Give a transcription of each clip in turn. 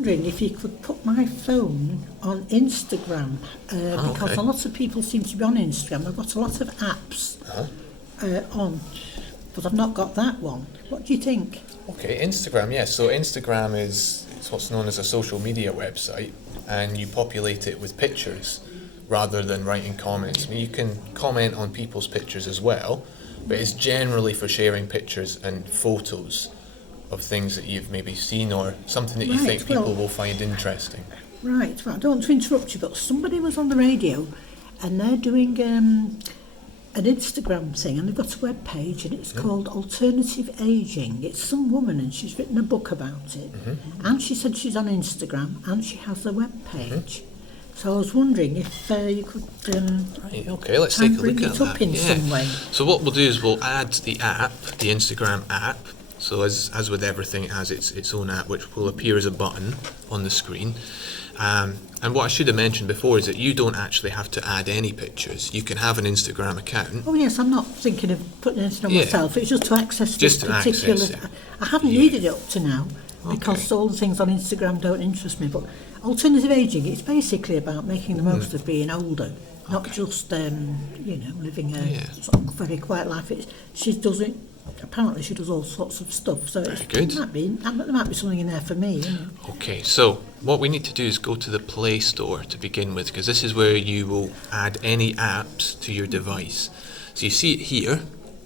wondering if you could put my phone on Instagram, because a lot of people seem to be on Instagram. I've got a lot of apps on, but I've not got that one. What do you think? Okay, Instagram, yes. So Instagram is what's known as a social media website, and you populate it with pictures rather than writing comments. I mean, you can comment on people's pictures as well, but it's generally for sharing pictures and photos of things that you've maybe seen or something that you think people will find interesting. Right, well, I don't want to interrupt you, but somebody was on the radio and they're doing an Instagram thing, and they've got a web page, and it's called Alternative Aging. It's some woman, and she's written a book about it, and she said she's on Instagram and she has a web page. So I was wondering if you could right, okay, let's take a look at that. Up in some way. So what we'll do is we'll add the app, the Instagram app. So as with everything, it has its own app, which will appear as a button on the screen. And what I should have mentioned before is that you don't actually have to add any pictures. You can have an Instagram account. Oh yes, I'm not thinking of putting anything on myself. It's just to access this particular... I haven't needed it up to now, because all the things on Instagram don't interest me. But alternative ageing, it's basically about making the most of being older, not just living a sort of very quiet life. She does it. Apparently she does all sorts of stuff, so very good. There might be something in there for me. Okay, so what we need to do is go to the Play Store to begin with, because this is where you will add any apps to your device. So you see it here,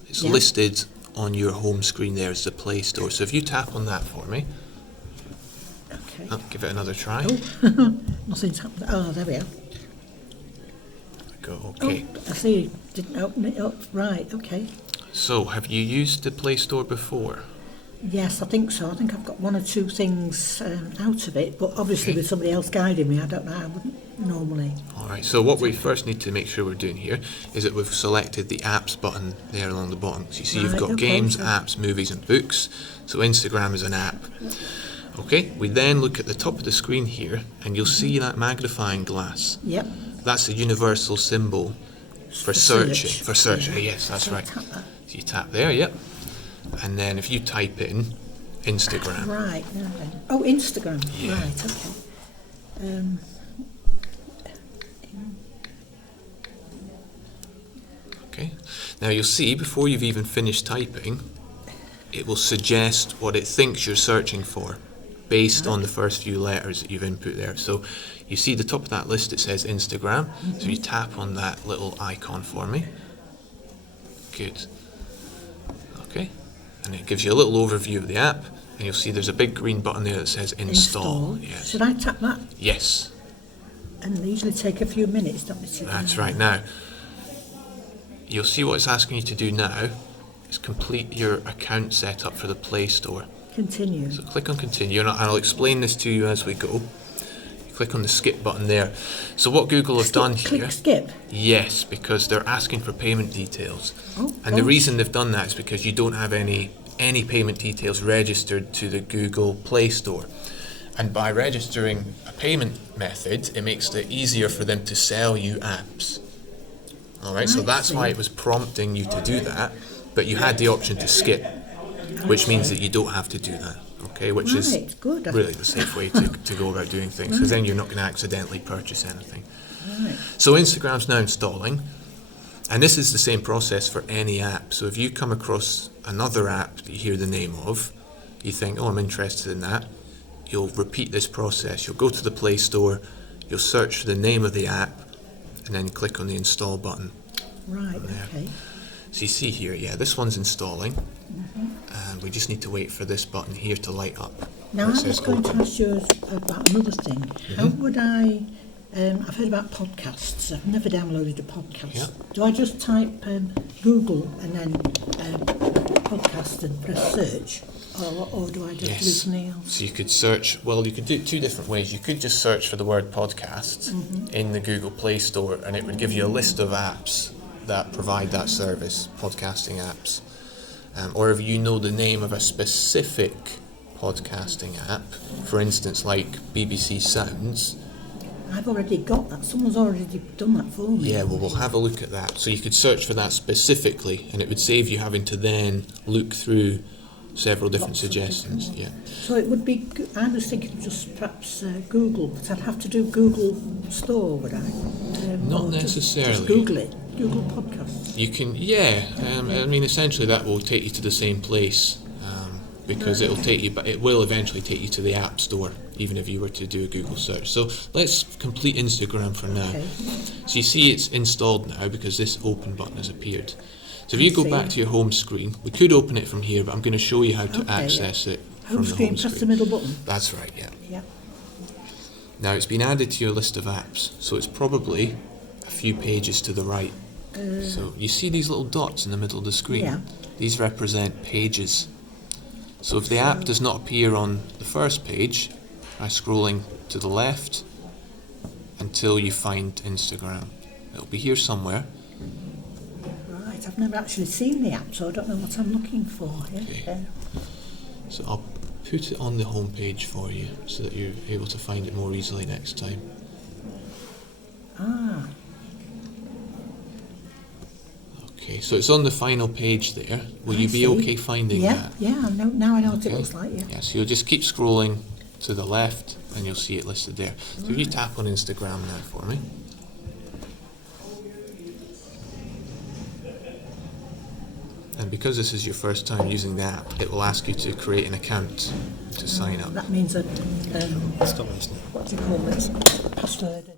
it's listed on your home screen there as the Play Store. So if you tap on that for me. Okay. Oh, give it another try. Oh, nothing's happened. Oh, there we are. Go, okay. Oh, I see you didn't open it up. Right, okay. So, have you used the Play Store before? Yes, I think so. I think I've got one or two things out of it, but obviously with somebody else guiding me, I don't know, I wouldn't normally. Alright, so what we first need to make sure we're doing here is that we've selected the apps button there along the bottom. So you see you've got games, apps, movies and books. So Instagram is an app. Okay, we then look at the top of the screen here and you'll see that magnifying glass. Yep. That's a universal symbol for searching. For searching, yes, that's right. So you tap there, yep. And then if you type in Instagram. Right, now then. Oh, Instagram. Yeah. Right, okay. Okay. Now you'll see before you've even finished typing, it will suggest what it thinks you're searching for based on the first few letters that you've input there. So you see the top of that list, it says Instagram. So you tap on that little icon for me. Good. Okay. And it gives you a little overview of the app, and you'll see there's a big green button there that says install. Yes. Should I tap that? Yes. And they usually take a few minutes, don't they? That's right. Now, you'll see what it's asking you to do now is complete your account setup for the Play Store. Continue. So click on continue, and I'll explain this to you as we go. You click on the skip button there. So what Google have done here... Click skip? Yes, because they're asking for payment details. Oh, and the reason they've done that is because you don't have any payment details registered to the Google Play Store. And by registering a payment method, it makes it easier for them to sell you apps. Alright, so that's why it was prompting you to do that, but you had the option to skip, which means that you don't have to do that. Okay, which is good. Really the safe way to go about doing things, because then you're not going to accidentally purchase anything. Right. So Instagram's now installing, and this is the same process for any app. So if you come across another app that you hear the name of, you think, oh, I'm interested in that, you'll repeat this process. You'll go to the Play Store, you'll search for the name of the app, and then click on the install button. Right, okay. So you see here, this one's installing, and we just need to wait for this button here to light up. Now I was going to ask you about another thing. How would I've heard about podcasts. I've never downloaded a podcast. Yeah. Do I just type Google and then podcast and press search? Or do I just do something else? So you could search, you could do it two different ways. You could just search for the word podcast in the Google Play Store, and it would give you a list of apps that provide that service, podcasting apps. Or if you know the name of a specific podcasting app, for instance like BBC Sounds. I've already got that. Someone's already done that for me. Yeah, we'll have a look at that. So you could search for that specifically, and it would save you having to then look through several different Lots of suggestions. different Yeah. So it would be, I was thinking just perhaps Google, but I'd have to do Google Store, would I? Not or necessarily. Just Google it. Google Podcasts. You can, I mean, essentially that will take you to the same place, because it'll take you, but it will eventually take you to the App Store, even if you were to do a Google search. So let's complete Instagram for now. Okay. So you see it's installed now because this open button has appeared. So if you go back to your home screen, we could open it from here, but I'm going to show you how to access it from Home the screen, home press the screen. middle button. That's right, yeah. Yeah. Now it's been added to your list of apps, so it's probably a few pages to the right. So you see these little dots in the middle of the screen? Yeah. These represent pages. So if the app does not appear on the first page, try scrolling to the left until you find Instagram. It'll be here somewhere. Right, I've never actually seen the app, so I don't know what I'm looking for. Okay. So I'll put it on the home page for you so that you're able to find it more easily next time. Ah. Okay, so it's on the final page there. Will you be see. okay finding that? Yeah, now I know what it looks like, yeah. Yeah, so you'll just keep scrolling to the left and you'll see it listed there. So if you tap on Instagram now for me. And because this is your first time using the app, it will ask you to create an account to sign up. That means a, Stop listening. what do you call this? Password.